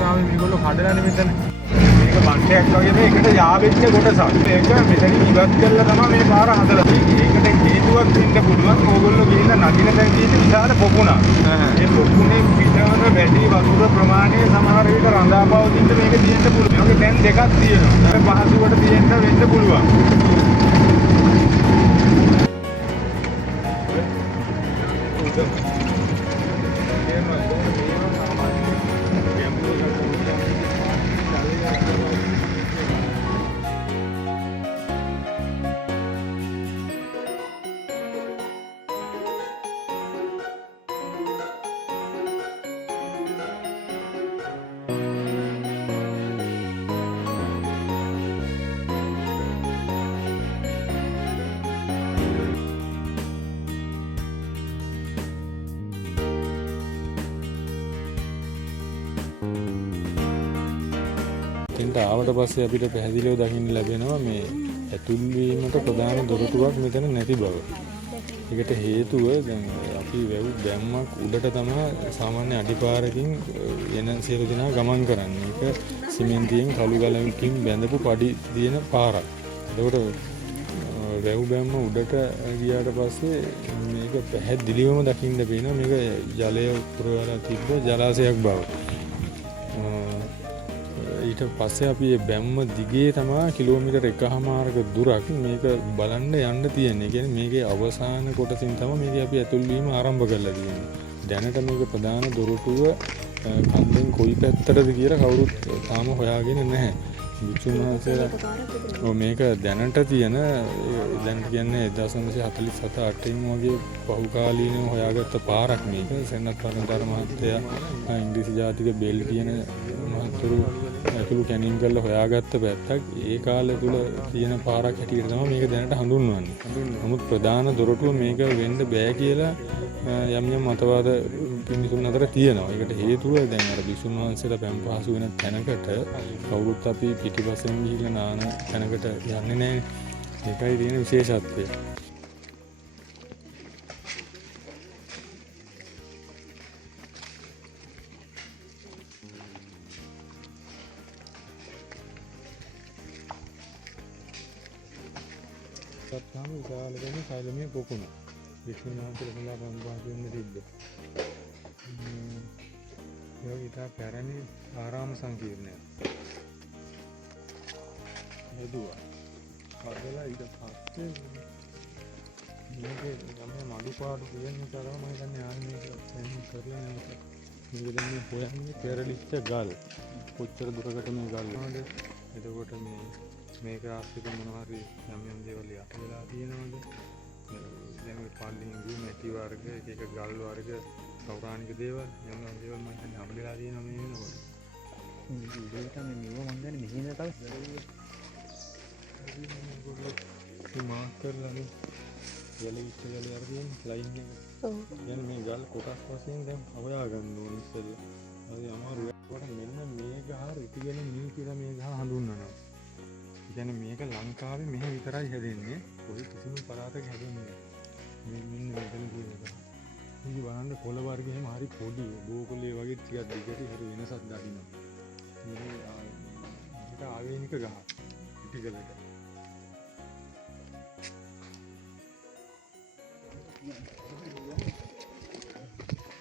තාම මේගොල්ලෝ කඩලානේ මෙතන. මේක බණ්ඩයක් වගේ මේකට යාවෙච්ච කොටසක්. මේක මෙතන ඉවත් කරලා තමයි මේ පාර හදලා තියෙන්නේ. ඒකට හේතුවක් වෙන්න පුළුවන්. ඕගොල්ලෝ ගිහිල්ලා නගින තැන තියෙන විශාල පොකුණක්. මේ පොකුණේ පිටවන වැඩි වතුර ප්‍රමාණය සමහර විට රඳාපවතින්න මේක තියෙන්න පුළුවන්. මේක දැන් දෙකක් තියෙනවා. ඒක පහසුවට තියෙන්න වෙන්න පුළුවන්. ආවට පස්සේ අපිට පැහැදිලිව දකින්න ලැබෙනවා මේ ඇතුල් වීමට ප්‍රධාන දොරටුවක් මෙතන නැති බව. ඒකට හේතුව දැන් අපි වැව් බැම්මක් උඩට තමයි සාමාන්‍ය අඩිපාරකින් එන සියලු දෙනා ගමන් කරන්නේ. ඒක සිමෙන්තියෙන් කළු ගලකින් බැඳපු පඩි තියෙන පාරක්. ඒකට වැව් බැම්ම උඩට ගියාට පස්සේ මේක පැහැදිලිවම දකින්න පේනවා මේක ජලය පුරවලා තිබ්බ ජලාශයක් බව. ඊට පස්සේ අපි මේ බැම්ම දිගේ තමයි කිලෝමීටර් 1.5ක දුරක් මේක බලන්න යන්න තියෙන්නේ. කියන්නේ මේකේ අවසාන කොටසින් තමයි මේක අපි ඇතුල් වීම ආරම්භ කරලා තියෙන්නේ. දැනට මේක ප්‍රධාන දොරටුව කන්දෙන් කොයි පැත්තටද කියලා කවුරුත් තාම හොයාගෙන නැහැ. විචුන් වහන්සේලා මේක දැනට තියෙන දැනට කියන්නේ 1947 8න් වගේ පහුකාලීනව හොයාගත්ත පාරක් මේක. සෙන්නත් පරණතර මහත්තයා ඉංග්‍රීසි ජාතික බෙල් කියන මහතුරු ඇතුළු කැනින් කරලා හොයාගත්ත පැත්තක්. ඒ කාලය තුල තියෙන පාරක් හැටියට තමයි මේක දැනට හඳුන්වන්නේ. නමුත් ප්‍රධාන දොරටුව මේක වෙන්න බෑ කියලා යම් යම් මතවාද මිනිසුන් අතර තියෙනවා. ඒකට හේතුව දැන් අර විසුණු වහන්සේලා පැම් පහසු වෙන තැනකට කවුරුත් අපි පිටිපස්සෙන් ගිහිල්ලා නාන තැනකට යන්නේ නැහැ. ඒකයි තියෙන විශේෂත්වය. සත්‍යාම විශාල වෙන සාලමේ පොකුණ. විසුණු වහන්සේලා පැම් පහසු වෙන්න තිබ්බේ. ඒක ඉතා පැරණි ආරාම සංකීර්ණයක්. හදුවා. හදලා ඊට පස්සේ මේකේ තමයි මඩුපාඩු කියන තරම මම හිතන්නේ ආන්නේ මේක කරලා නැවත මේක දැන් මේ හොයන්නේ පෙරලිච්ච ගල්. කොච්චර දුරකට මේ ගල් වලද? එතකොට මේක ආශ්‍රිත මොනවා හරි යම් යම් දේවල් යට වෙලා තියෙනවද? දැන් මේ පල්ලින්ගු මැටි වර්ග එක ගල් වර්ග පෞරාණික දේවල් යම් යම් දේවල් මම හිතන්නේ හම්බෙලා තියෙනවා මේ වෙනකොට. මේක උඩට මේ මෙව මම දන්නේ මෙහින තව මාක් කරලා මේ යලිච්ච යලි අරගෙන ලයින් එක. ඔව්. දැන් මේ ගල් කොටස් වශයෙන් දැන් හොයා ගන්න ඕනේ ඉස්සෙල්ලා. හරි අමාරුයි. වට මෙන්න මේ ගහ රිටිගෙන නී කියලා මේ ගහ හඳුන්වනවා. කියන්නේ මේක ලංකාවේ මෙහෙ විතරයි හැදෙන්නේ. කොයි කිසිම පළාතක හැදෙන්නේ නැහැ. මේ මෙන්න මෙතන කියන එක. මේක බලන්න පොළ වර්ග එහෙම හරි පොඩි බෝකොලේ වගේ ටිකක් දිගට හරි වෙනසක් දකින්න. මේක ආවේනික ගහ. ටිකලට.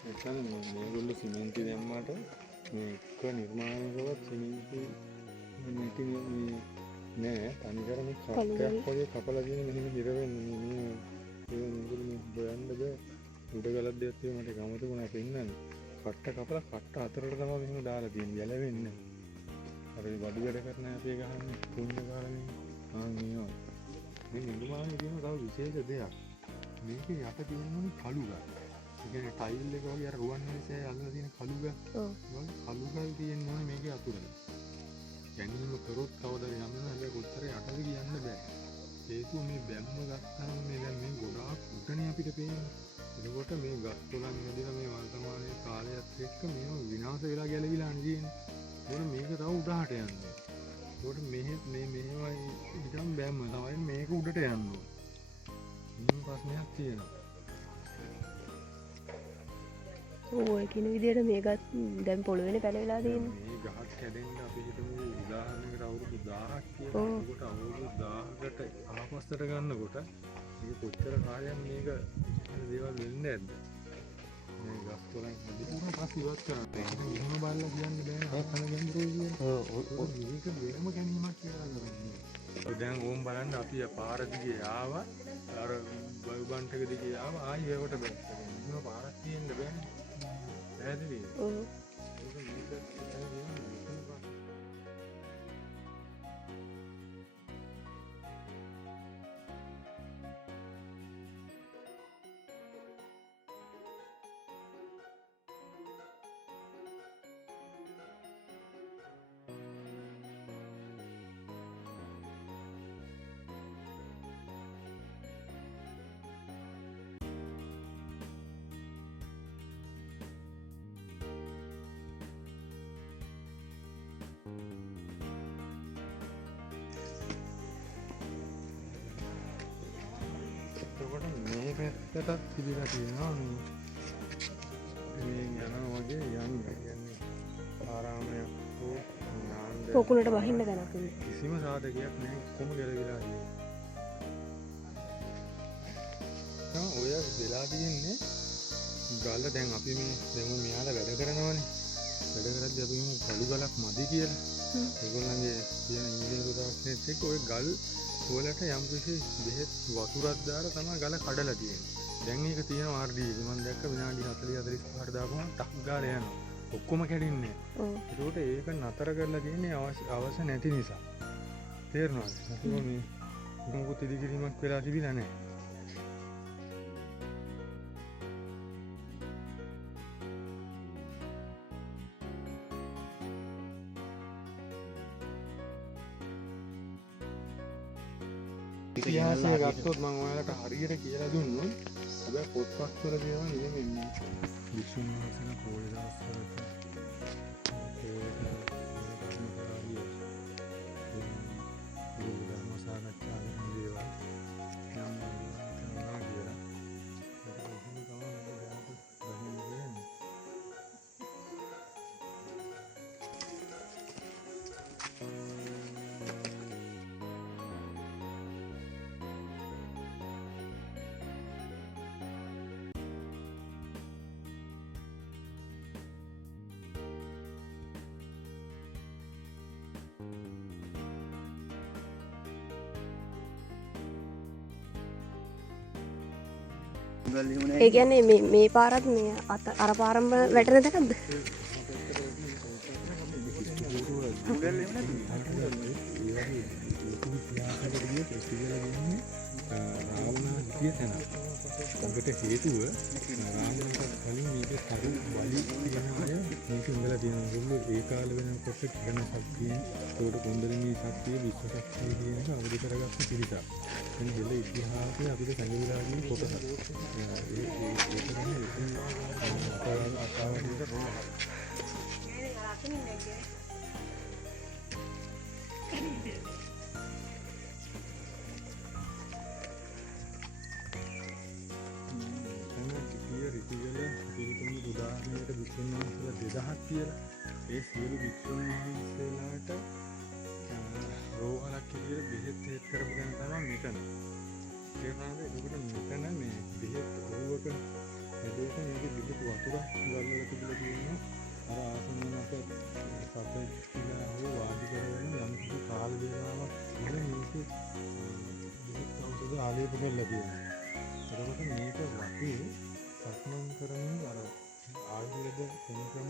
එතන මේගොල්ලෝ සිමෙන්ති දැම්මට මේක නිර්මාණය කරවත් සිමෙන්ති මේක නෑ තනිකර මේ කප්පයක් වගේ කපලා තියෙන මෙහෙම හිර වෙන්නේ මේ මේගොල්ලෝ බයන්න බෑ උඩ ගලක් දෙයක් තියෙන මට ගම තිබුණා පෙන්නන්නේ කට්ට කපලා කට්ට අතරට තමයි මෙහෙම දාලා තියෙන්නේ යැලෙන්නේ අර මේ වඩු වැඩ කරන අපේ ගහන්නේ කුණ්ඩ කාලේ මේවා මේ නිර්මාණය කියන තව විශේෂ දෙයක් මේකේ යට තියෙන්නේ කළු ගල්. ඒ කියන්නේ ටයිල් එක වගේ අර රුවන්වැලිසේ අල්ලලා තියෙන කළු ගල්. ඔව්. කළු ගල් තියෙන්නේ මේකේ අතුරේ. ගැනීම කරොත් කවදාද යන්නේ නැහැ කොච්චර යටද කියන්න බෑ. හේතුව මේ බැම්ම ගත්තාම මේ දැන් මේ ගොඩාක් උඩනේ අපිට පේන්නේ. එතකොට මේ ගස් කොළන් නැදිලා මේ වර්තමානයේ කාලයත් එක්ක මේව විනාශ වෙලා ගැලවිලා තියෙන්නේ. ඒකෝට මේක තව උඩහට යන්නේ. ඒකෝට මේවා ඊටම බැම්ම තමයි මේක උඩට යන්න ඕනේ. මේ ප්‍රශ්නයක් තියෙනවා. ඔය කියන විදිහට මේකත් දැන් පොළොවේනේ පැලවිලා තියෙන්නේ. මේ ගහක් කැඩෙන්න අපි හිතමු උදාහරණයකට අවුරුදු 1000ක් කියලා. ඒකට අවුරුදු 1000කට ආපස්සට ගන්නකොට මේක කොච්චර කාලයක් මේක දේවල් වෙන්නේ නැද්ද? මේ ගස් වලින් හදිපුරන පස්සේ ඉවත් කරන්නේ. එහෙම බලලා කියන්න බෑනේ ආසන ගැඹුරු කියලා. ඔව් මේක වෙනම ගැනීමක් කියලා කරන්නේ. දැන් ඕම් බලන්න අපි පාර දිගේ ආවා. අර බයුබන්ට් එක දිගේ ආවා ආයි ඒකට බැස්සා. එහෙම පාරක් තියෙන්න බෑනේ. පැහැදිලිද? ඔව්. මේ පැත්තටත් තිබිලා තියෙනවා මේ යනවා වගේ යන්නේ ආරාමයක් හෝ නාන්ද පොකුණට වහින්න දැනක් ඉන්නේ. කිසිම සාධකයක් නැහැ කොහොම ගැලවිලා තියෙන්නේ. ඔය වෙලා තියෙන්නේ ගල දැන් අපි දැන් මෙයාලා වැඩ කරනවානේ. වැඩ කරද්දී අපි මේ කළු ගලක් මදි කියලා. ඒගොල්ලන්ගේ තියෙන ඉංජිනේරු දාස්නෙත් එක්ක ඔය ගල් වලට යම් කිසි බෙහෙත් වතුරක් දාලා තමයි ගල කඩලා තියෙන්නේ. දැන් මේක තියෙනවා RD මම දැක්ක විනාඩි 40 45කට දාපුවම ටක් ගාලා යනවා. ඔක්කොම කැඩින්නේ. ඒකට ඒක නතර කරලා තියෙන්නේ අවශ්‍ය නැති නිසා. තේරෙනවද? නැතිව මේ මොකද ඉදිකිරීමක් වෙලා තිබිලා නැහැ. ඉතිහාසය ගත්තොත් මම ඔයාලට හරියට කියලා දුන්නොත් හැබැයි පොත්පත් වල කියනවා නෙමෙයි මේ විසුණු වහන්සේලා පොයේ දවස්වලට ධර්ම සාකච්ඡා කරන දේවල් නම් කියලා ඒ කියන්නේ මේ පාරත් මේ අර පාරම වැටෙන තැනක්ද? ඒකට හේතුව රාමනාට කලින් මේක කරු බලි කියන අය මේක ඉඳලා තියෙනවා. ඒ කාලේ වෙනකොට කිරණ ශක්තිය, ඒකට කුණ්ඩලිනී ශක්තිය, විශ්ව ශක්තිය කියන එක අවදි කරගත්ත පිළිසක්. මේ හෙළ ඉතිහාසයේ අපිට සංගවිලා තියෙන කොටසක්. උදාහරණයකට විසුණු වහන්සේලා 2000ක් කියලා ඒ සියලු විසුණු වහන්සේලාට රෝහලක් කියලා බෙහෙත් හේත් කරපු ගැන තමයි මෙතන. ඒ වගේම ඒකට මෙතන මේ බෙහෙත් ඕවක හැදෙට මේක බෙහෙත් වතුර ගල්වල තිබිලා තියෙනවා. අර ආසන්නක සතෙක් කියලා හෝ වාඩි කරගෙන යම් කිසි කාල වේලාවක් වල මේක බෙහෙත් ඖෂධ ආලේප කරලා තියෙනවා. ඒකට මේක වටේ සක්මන් කරමින් අර ආයුර්වේද කෙනෙක්ම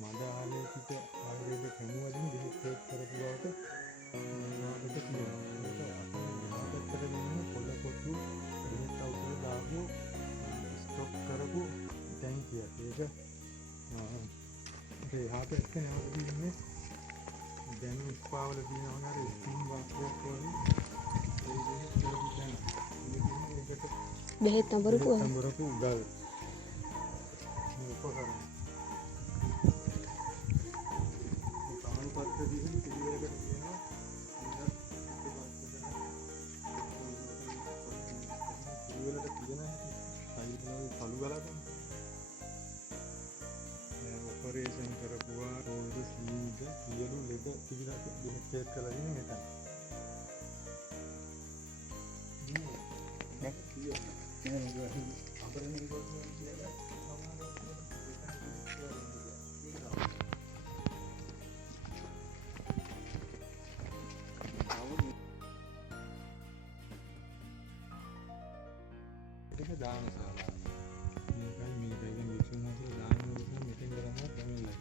මඩ ආලේපිත ආයුර්වේද ක්‍රමවලින් බෙහෙත් කරපු බවට වාදක කියනවා. ඒක අපේ දෙන්නේ පොළ කොටු බෙහෙත් ඖෂධ දාපු ස්ටොක් කරපු ටැංකිය. ඒක ඒ හාපෙත් කියන්නේ දැන් උත්පාවල දිනවන අර ස්ටිම් වාක්‍යයක් වගේ ඒ බෙහෙත් අඹරපු ගල් उपकरण कान पद्धति में पिलियरකට කියනවා පිළිවෙලට තියෙන හැටි සයිඩ් වල කළු ගලක් ඔපරේෂන් කරපුවා රෝද සීද සියලු ලෙඩ පිළිවෙලක් දෙහෙත් කළා ඉන්නේ මෙතන. ඒක දානශාලාව. මේකයි මේ දෙකෙන් විශ්වනාථ දාන නිසා මෙතෙන් කරන්නේ තමයි ලැබෙන්නේ.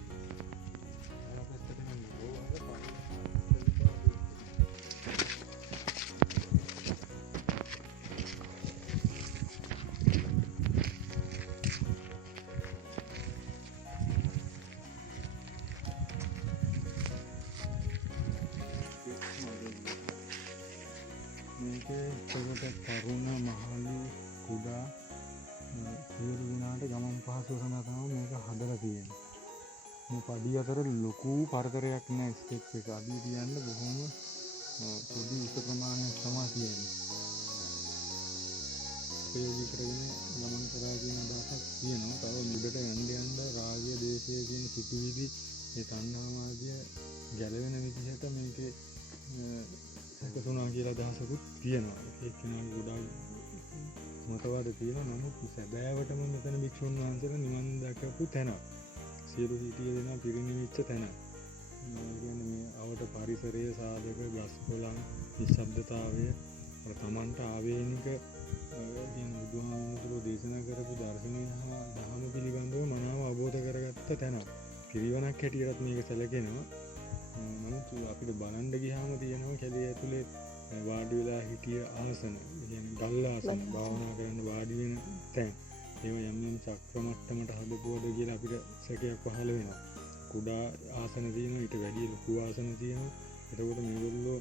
අර පැත්තට නම් ඕවද මේකේ එතකොට තරුණ මහලු කුඩා සියලු දෙනාට ගමන් පහසුව සඳහා තමයි මේක හදලා තියෙන්නේ. මේ පඩි අතර ලොකු පරතරයක් නැහැ ස්ටෙප් එක. අඩිය තියන්න බොහොම පොඩි උස ප්‍රමාණයක් තමයි තියෙන්නේ. ප්‍රයෝගික කරගෙන ගමන් කරා කියන අදහසක් තියෙනවා. තව මුදට යන්න රාගය දේශය කියන සිතුවිලි ඒ තණ්හාමාදිය ගැලවෙන විදිහට මේකේ සැකසුණා කියලා අදහසකුත් තියෙනවා. ඒක කෙනාගේ ගොඩාක් මතවාද තියෙනවා. නමුත් සැබෑවටම මෙතන භික්ෂුන් වහන්සේලා නිවන් දැකපු තැන. සියලු හිටිය දෙනා පිරිනිවිච්ච තැන. කියන්නේ මේ අවට පරිසරයේ සාධක ගස් කොළන් නිශ්ශබ්දතාවය අර තමන්ට ආවේනික කියන බුදුහාමුදුරුවෝ දේශනා කරපු දර්ශනය හා ධර්ම පිළිබඳව මනාව අවබෝධ කරගත්ත තැන. පිරිවණක් හැටියටත් මේක සැලකෙනවා. නමුත් අපිට බලන්න ගියාම තියෙනවා කැලේ ඇතුලේ වාඩි වෙලා හිටිය ආසන, කියන්නේ ගල් ආසන, භාවනා කරන්න වාඩි වෙන තැන්. ඒවා යම් යම් චක්‍ර මට්ටමට හදපුවද කියලා අපිට සැකයක් පහළ වෙනවා. කුඩා ආසන තියෙනවා, ඊට වැඩිය ලොකු ආසන තියෙනවා. එතකොට මේගොල්ලෝ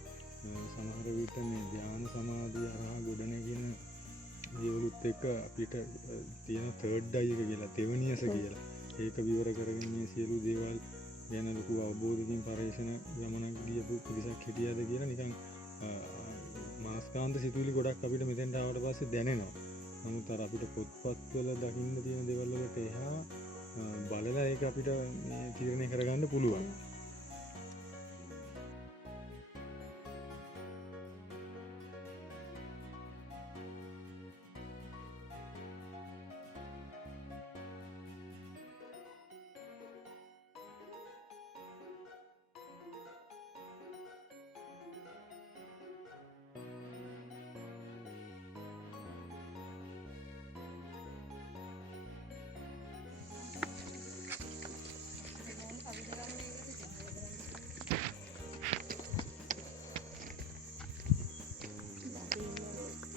සමහර විට මේ ධ්‍යාන සමාධිය හරහා ගොඩනැගෙන දේවලුත් එක්ක අපිට තියෙන තර්ඩ් අයි එක කියලා, දෙවනියස කියලා. ඒක විවර කරගෙන මේ සියලු දේවල් ගැන ලොකු අවබෝධකින් පරිශන ගමනක් ගියපු පිරිසක් හිටියද කියලා නිකන් මාස්කාන්ත සිතුවිලි ගොඩක් අපිට මෙතෙන්ට ආවට පස්සේ දැනෙනවා. නමුත් අර අපිට පොත්පත්වල දකින්න තියෙන දේවල් වලට එහා බලලා ඒක අපිට මේ තීරණය කරගන්න පුළුවන්.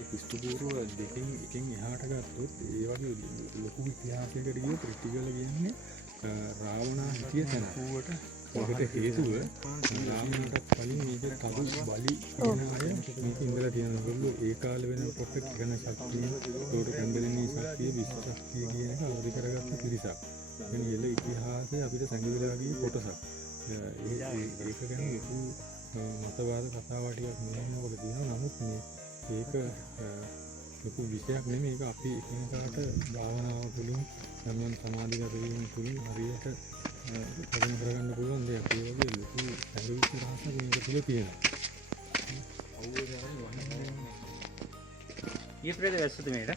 ක්‍රිස්තුපූර්ව දෙකෙන් එකෙන් එහාට ගත්තොත් ඒ වගේ ලොකු ඉතිහාසයකට ගිය ත්‍රිටිගල කියන්නේ රාවණා හිටිය තැන. ඒකට හේතුව රාවණාට කලින් මේක කඩු බලි කියන අය මේක ඉඳලා තියෙනවලු. ඒ කාලේ වෙනකොට ඝන ශක්තිය, ඒකට කන්දලිනී ශක්තිය, විශ්ව ශක්තිය කියන එක අවදි කරගත්ත පිරිසක්. يعني එළ ඉතිහාසයේ අපිට සංගවිලා ගිය කොටසක්. ඒක ගැන ලොකු මතවාද කතාව ටිකක් මෙහෙනකොට තියෙනවා. නමුත් මේ ඒක ලොකු විෂයක් නෙමෙයි. ඒක අපි එකිනෙකාට භාවනාව තුළින් සම්මන් සමාධිගත වීම තුළින් හරියට ප්‍රගුණ කරගන්න පුළුවන් දෙයක්. ඒ වගේ ලොකු සංගීත රහසක් මේක තුළ තියෙනවා. ये प्रेत වැස්සද මේකට?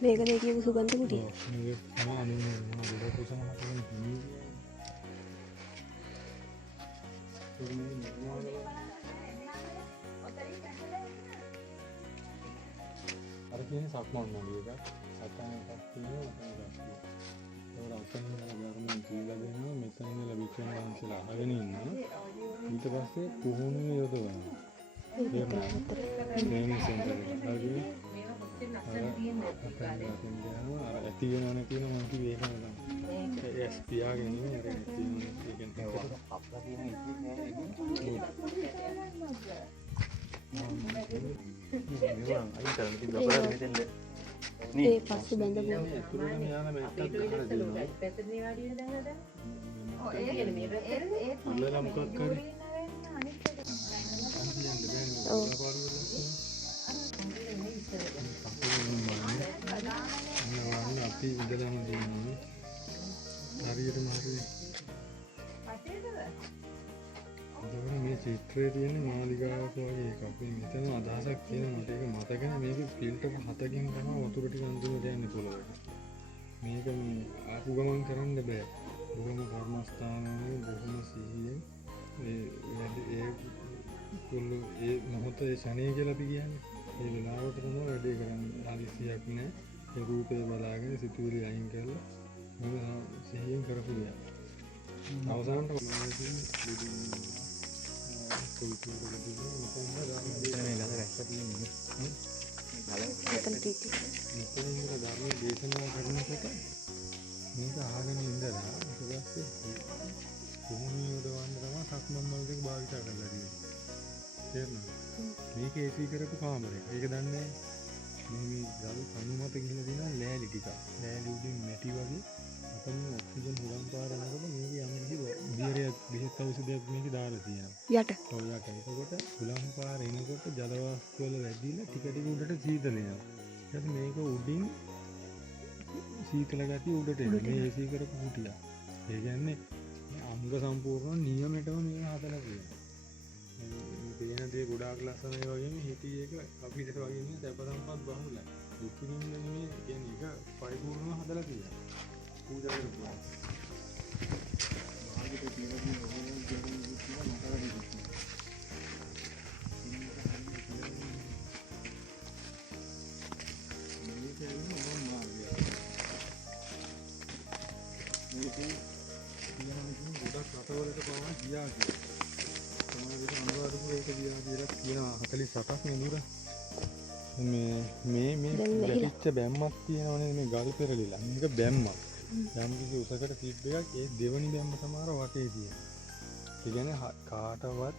මේක නේ කියපු සුගන්ධ කුටිය. මේක තමයි අනුනේ මොනවද පොසම අර කියන්නේ සක්මන් මඩිය එක සතනක් තියෙනවා අතන ගාරමෙන් කියලා දෙනවා. මෙතන ඉඳලා වික්‍රම වහන්සේලා අහගෙන ඉන්නවා. ඊට පස්සේ පුහුණුව යොදවනවා. මේ සෙන්ටර් එකේ ඇති වෙනවනේ කියන මම කිව්වේ ඒක නේද? ඒක ස්පියාගෙන ඉන්නේ ඒක තියෙනවා. ඒකෙන් අප්ලා කියන එක නෑ ඒක. අයින් කරන්න තිබ්බ අපරාධ මෙතෙන්ද ඒ පස්සේ බැඳපු මේ ඇතුළට මෙයාලා මෙට්ටක් ගහලා දෙනවා. අල්ලලා මොකක් කරේ? අන්තියන්ද බෑනේ. ඔව්. අපි ඉඳලාම දිනන්නේ. හරියටම හරියි. මේ චිත්‍රයේ තියෙන මාලිගාවක් වගේ එකක්. මේ මෙතන අදහසක් තියෙන මට ඒක මතක නැහැ. මේක ෆිල්ටර් 7කින් තමයි වතුර ටික අන්තිමට යන්නේ පොළොවට. මේක මේ ආපු ගමන් කරන්න බෑ. බොහොම කර්මස්ථානවල බොහොම සිහියෙන් ඒ මොහොතේ ශනේ කියලා අපි කියන්නේ. ඒ වෙලාවට තමයි වැඩේ කරන්නේ. ආදිසියක් නැහැ. ඒ රූපේ බලාගෙන සිතුවිලි අයින් කරලා මොකද සිහියෙන් කරපු දෙයක්. අවසානට මෙතන ටීටි ධර්මයේ දේශනා කරනකොට මේක අහගෙන ඉඳලා ඊට පස්සේ කොහොමද යොදවන්න තමයි සක්මන් මල් දෙක භාවිත කරලා තියෙන්නේ. තේරුණාද? මේක ඒසී කරපු කාමරයක්. ඒක දන්නේ මේ ගල් කණු මත ගිහින් තියෙන ලෑලි ටික. ලෑලි උඩින් මැටි වගේ අපින් ඔක්සිජන් හුලම් පාර යනකොට මේක යම් බියරයක් බෙහෙත් ඖෂධයක් මේක දාලා තියෙනවා. යට. ඔව් යට. ඒකකොට හුලම් පාර එනකොට ජල වාෂ්ප වල වැඩිලා ටික ටික උඩට සීතල යනවා. ඊට මේක උඩින් සීතල ගතිය උඩට එනවා. මේ ඒසී කරපු කුටිය. ඒ කියන්නේ අංග සම්පූර්ණ නියමයටම මේක හදලා තියෙනවා. මේ දේ ගොඩාක් ලස්සනයි වගේම හිතී එක අපිට වගේ නේ සැප සම්පත් බහුලයි. දුකින් නෙමෙයි කියන්නේ ඒක පරිපූර්ණව හදලා තියෙනවා. පූජා කරපුවා. ආගිට කියලා දින ඕනම දෙයක් කියලා මතක දෙන්න. මේක කියන්නේ මොන මාර්ගයක්. මේක කියනවා ගොඩක් රටවලට පවා ගියා කියලා. සමහරවිට අනුරාධපුරයට ගියා කියලා කියනවා 47ක් නෙමුර. මේ ගැටිච්ච බැම්මක් තියෙනවනේ මේ ගල් පෙරලිලා. මේක බැම්මක්. යම් කිසි උසකට තිබ්බ එකක් ඒ දෙවනි බැම්ම සමහර වටේ තියෙනවා. ඒ කියන්නේ කාටවත්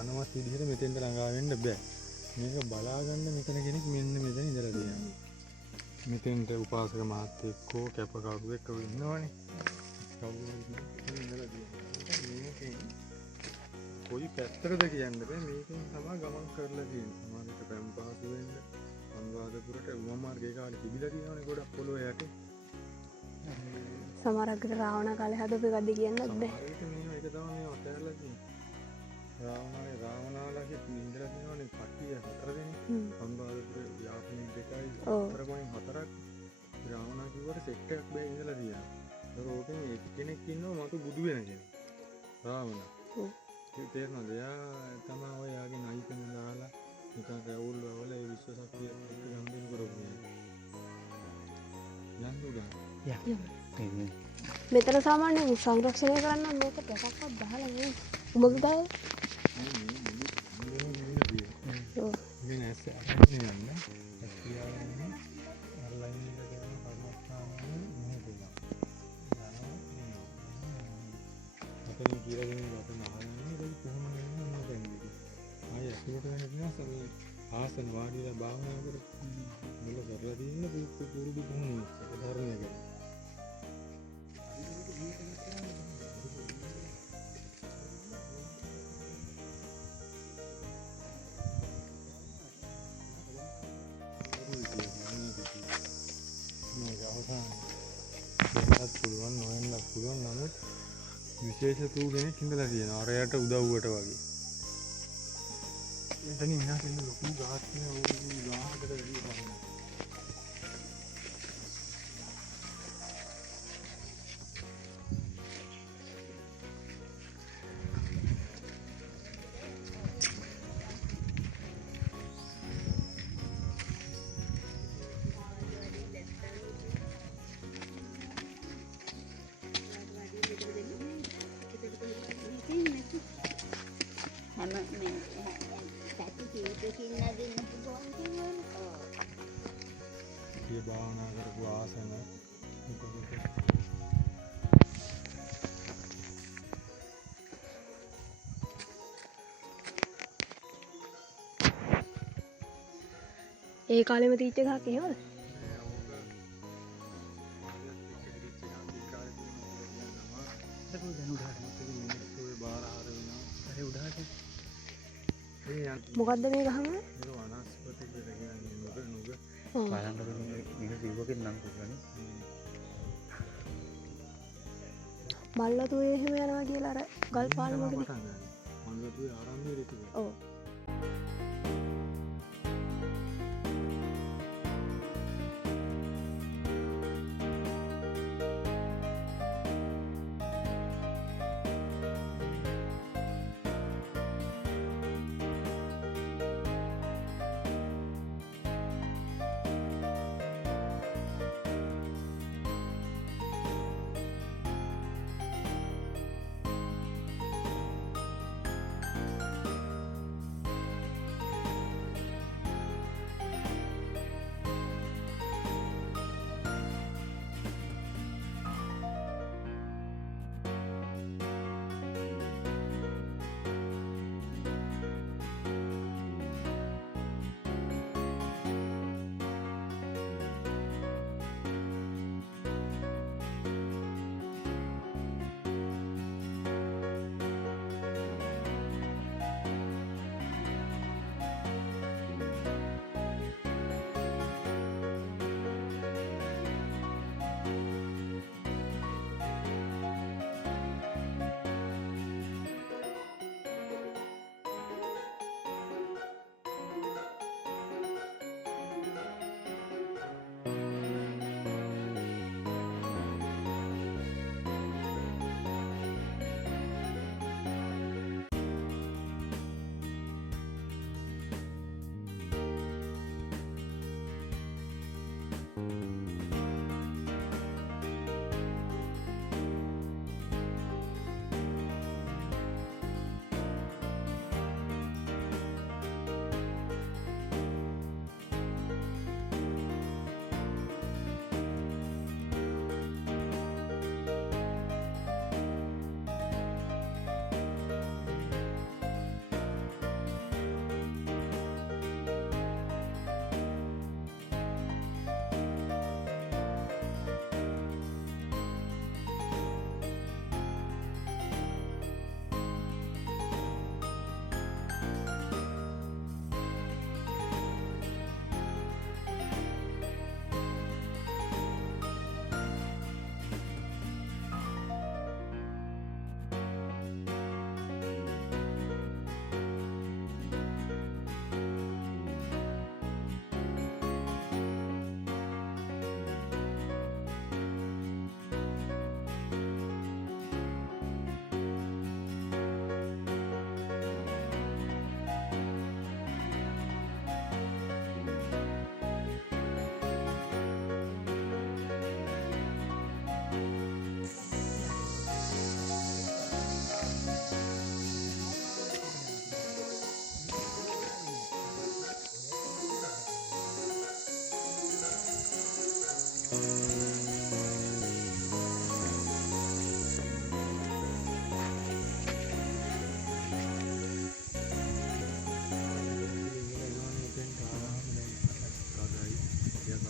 අනවශ්‍ය විදිහට මෙතෙන්ට ළඟා වෙන්න බෑ. මේක බලාගන්න මෙතන කෙනෙක් මෙන්න මෙතන ඉඳලා තියෙනවා. මෙතෙන්ට උපාසක මහත්තයෙක් හෝ කැපකරුවෙක් ඉන්නවනේ. කවුරු හරි ඉඳලා තියෙනවා. මේකෙන් කොයි පැත්තටද කියන්න බෑ. මේකෙන් තමයි ගමන් කරලා තියෙන්නේ. සමහරවිට බැම් පහසු වෙන්න අනුරාධපුරට උම මාර්ගයේ කාලේ තිබිලා තියෙනවනේ ගොඩක් පොළොව යටේ. සමහරකට රාවණ කාලේ හදපු එකද කියන්නත් බෑ. ඒක තමයි මේ අතහැරලා තියෙන්නේ. රාවණාලගේ ඉඳලා තියෙනවනේ කට්ටිය 4 දෙනෙක්. අනුරාධපුර යාපනයේ 2යි 4.4ක් රාවණා කිව්වට සෙට් එකක් බෑ ඉඳලා තියෙනවා. ඒක ඕකෙන් කෙනෙක් ඉන්නවා මතු බුදු වෙන කෙනෙක්. රාවණ. තේරෙනවද? එයා තමයි ඔය යාගේ නයිකන දාලා නිකන් රැවුල් වල ඒ විශ්ව ශක්තිය එක්ක ගම්බින් කරපුවා. මෙතන සාමාන්‍යයෙන් සංරක්ෂණය කරන්න මේක දෙකක්වත් බහලා නෙමෙයි. උඹගේ දාලා. ඔව්. ඉතින් ඇස්ස අරගෙන යන්න. ඇස් පියාගෙන අර ලයින් එක කරන කර්මස්ථානවල මොහොත දෙනවා. අපේ කියලා දෙන වචන අහන්නේ ඒක කොහොමද වෙන්නේ මොකක්ද? ආයෙ ඇස්ලට වෙනවා සමේ ආසන වාඩිලා භාවනා කර මුල කරලා තියෙන පුරුදු කොහොමද ධර්මයක. පුළුවන් නොවෙන්නත් පුළුවන් නමුත් විශේෂ තු කෙනෙක් ඉඳලා තියෙනවා අරයට උදව්වට වගේ. මෙතන ඉන්න කෙනෙක් ලොකු ගහක් තියෙන ඕක ගහකට වැඩි බලන්න. ये भावना करपु आसन ඒ කාලෙම තීච්ච ගහක් එහෙමද? මොකද්ද මේ ගහම? ඒක වනස්පති කියලා කියන්නේ නුග ඔව්. බලන්නකො මේක සිව්වකින් නම් කරන්නේ. මල්වතුයේ එහෙම යනවා කියලා අර ගල් පාලමකනේ. මල්වතුවේ ආරම්භයේ රිතික. ඔව්.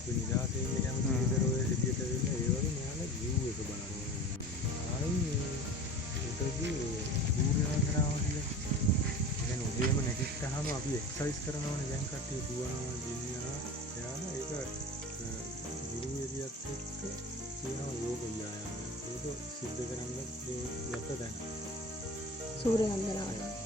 අපි නිදාසේ ඉන්න කැමති විතර ඔය එළියට වෙන්න ඒ වගේ මෙයාලා view එක බලන්න. ආයි ඒකදී සූර්යාන්තරාව කියලා දැන් උදේම නැගිට්ටාම අපි එක්සර්සයිස් කරනවානේ දැන් කට්ටිය දුවනවා ගින්නවා එයාලා ඒක ගුරු එළියත් එක්ක තියෙන යෝග ව්‍යායාම ඒක සිද්ධ කරන්න යට දැන සූර්ය වන්දනාව.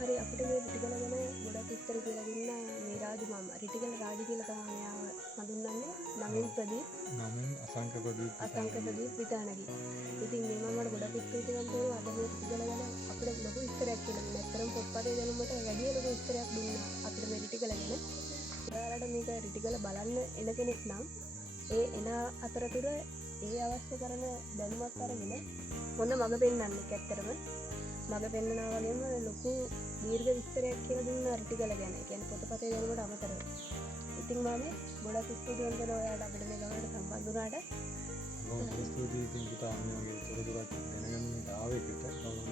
හරි අපිට මේ රිටිගල ගැන ගොඩක් විස්තර කියලා දුන්නා මේ රාජු මාමා. රිටිගල රාජු කියලා තමයි මෙයාව හඳුන්වන්නේ. නමින් ප්‍රදීප් නමින් අසංක ප්‍රදීප් විතානගේ. ඉතින් මේ මාමාට ගොඩක් ස්තුතිවන්ත වෙනවා. අද මේ රිටිගල ගැන අපිට ලොකු විස්තරයක් කියලා දුන්නා. ඇත්තටම පොත්පතේ දැනුමට වැඩි ලොකු විස්තරයක් දුන්නා අපිට මේ රිටිගල ගැන. ඔයාලට මේක රිටිගල බලන්න එන කෙනෙක් නම් ඒ එන අතරතුර ඒ අවශ්‍ය කරන දැනුමත් අරගෙන හොඳ මඟ පෙන්වන්නේ. ඇත්තටම මඟ පෙන්වනවා වගේම ලොකු දීර්ඝ විස්තරයක් කියලා දුන්නා රිටිගල ගැන. ඒ කියන්නේ පොතපතේ දැනුමට අමතරව. ඉතින් මාමේ ගොඩක් ස්තුතිවන්ත වෙනවා ඔයාලට අපිට මේ ගමනට සම්බන්ධ වුණාට. බොහොම ස්තුතියි ඉතින් පුතා මේ වගේ තොරතුරක් දැනගන්නට ආවෙකට කවුරුත්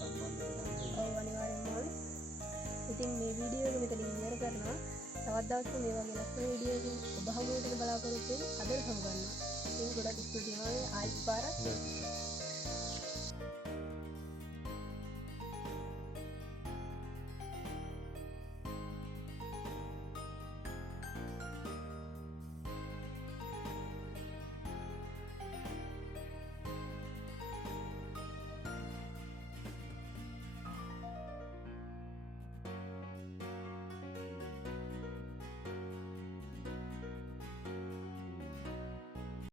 සම්බන්ධ වෙනවා. ඔව් අනිවාර්යෙන්ම මාමේ. ඉතින් මේ වීඩියෝ එක මෙතනින් ඉවර කරනවා. තවත් දවසක මේ වගේ ලස්සන වීඩියෝ එකකින් ඔබ හමුවට බලාපොරොත්තු වෙන අද හමු ගන්නවා. ඉතින් ගොඩක් ස්තුතියි මාමේ ආයිත් පාරක්.